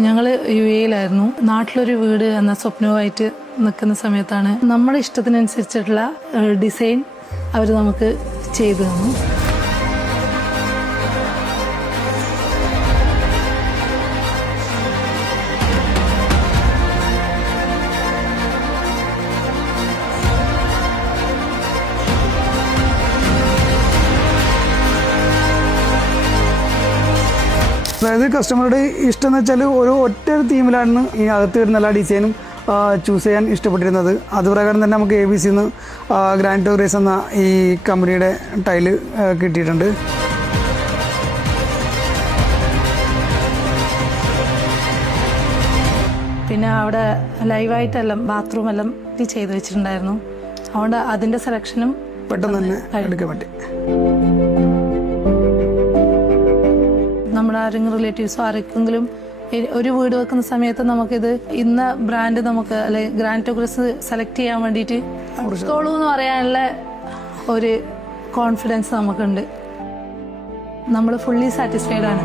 ഞങ്ങൾ UAE-യിലായിരുന്നു. നാട്ടിലൊരു വീട് എന്ന സ്വപ്നവുമായിട്ട് നിൽക്കുന്ന സമയത്താണ് നമ്മുടെ ഇഷ്ടത്തിനനുസരിച്ചിട്ടുള്ള ഡിസൈൻ അവർ നമുക്ക് ചെയ്തു തന്നു. അതായത് കസ്റ്റമറുടെ ഇഷ്ടം എന്ന് വെച്ചാൽ ഒറ്റ തീമിലാണ് ഈ അകത്ത് വരുന്ന എല്ലാ ഡിസൈനും ചൂസ് ചെയ്യാൻ ഇഷ്ടപ്പെട്ടിരുന്നത്. അതുപ്രകാരം തന്നെ നമുക്ക് ABCന്ന് ഗ്രാൻഡ് ടോറീസ് എന്ന ഈ കമ്പനിയുടെ ടൈല് കിട്ടിയിട്ടുണ്ട്. പിന്നെ അവിടെ ലൈവായിട്ടെല്ലാം ബാത്റൂം എല്ലാം ചെയ്ത് വെച്ചിട്ടുണ്ടായിരുന്നു. അതുകൊണ്ട് അതിൻ്റെ സെലക്ഷനും പെട്ടെന്ന് തന്നെ എടുക്കാൻ പറ്റി. നമ്മുടെ ആരെങ്കിലും റിലേറ്റീവ്സോ ആരെങ്കിലും ഒരു വീട് വെക്കുന്ന സമയത്ത് നമുക്കിത് ഇന്ന ബ്രാൻഡ് നമുക്ക് അല്ലെങ്കിൽ ഗ്രാൻഡ് ടോറീസ് സെലക്ട് ചെയ്യാൻ വേണ്ടിയിട്ട് എടുത്തോളൂ എന്ന് പറയാനുള്ള ഒരു കോൺഫിഡൻസ് നമുക്കുണ്ട്. നമ്മൾ ഫുള്ളി സാറ്റിസ്ഫൈഡ് ആണ്.